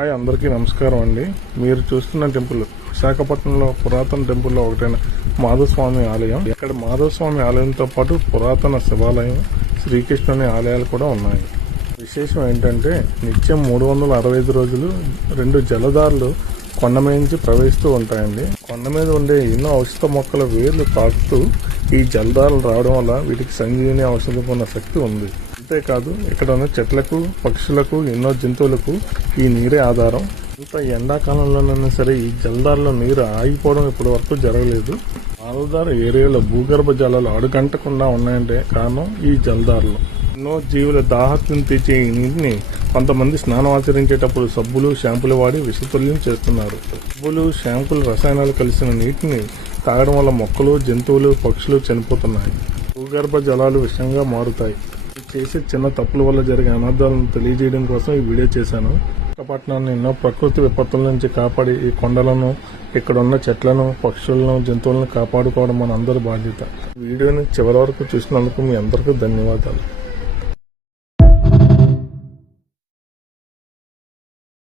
Hi అందరికీ నమస్కారం అండి. మీరు చూస్తున్న టెంపుల్ విశాఖపట్నంలో పురాతన టెంపుల్లో ఒకటైన మాధవస్వామి ఆలయం. ఇక్కడ మాధవస్వామి ఆలయంతో పాటు పురాతన శివాలయం శ్రీకృష్ణుని ఆలయాలు కూడా ఉన్నాయి. విశేషం ఏంటంటే నిత్యం మూడు వందల అరవై ఐదు రోజులు రెండు జలదారులు కొండ మీద నుంచి ప్రవహిస్తూ ఉంటాయండి. కొండ మీద ఉండే ఎన్నో ఔషధ మొక్కల వేర్లు తాకుతూ ఈ జలదారులు రావడం వల్ల వీటికి సంజీవిని ఔషధం ఉన్న శక్తి ఉంది. అంతేకాదు ఇక్కడ ఉన్న చెట్లకు పక్షులకు ఎన్నో జంతువులకు ఈ నీరే ఆధారం. ఇంత ఎండాకాలంలోనైనా సరే ఈ జలధారలో నీరు ఆగిపోవడం ఇప్పటి వరకు జరగలేదు. మాలధార ఏరియాలో భూగర్భ జలాలు అడుగంటకుండా ఉన్నాయంటే కారణం ఈ జలధారలు. ఎన్నో జీవుల దాహత్యం తీర్చే ఈ నీటిని కొంతమంది స్నానం ఆచరించేటప్పుడు సబ్బులు షాంపులు వాడి విషతుల్యం చేస్తున్నారు. సబ్బులు షాంపులు రసాయనాలు కలిసిన నీటిని తాగడం వల్ల మొక్కలు జంతువులు పక్షులు చనిపోతున్నాయి. భూగర్భ జలాలు విషంగా మారుతాయి. చేసే చిన్న తప్పుల వల్ల జరిగే అనర్థాలను తెలియజేయడం కోసం ఈ వీడియో చేశాను. విశాఖపట్నాన్ని ఎన్నో ప్రకృతి విపత్తుల నుంచి కాపాడి ఈ కొండలను ఇక్కడ ఉన్న చెట్లను పక్షులను జంతువులను కాపాడుకోవడం మన అందరి బాధ్యత. వీడియోని చివరి వరకు చూసినందుకు మీ అందరికీ ధన్యవాదాలు.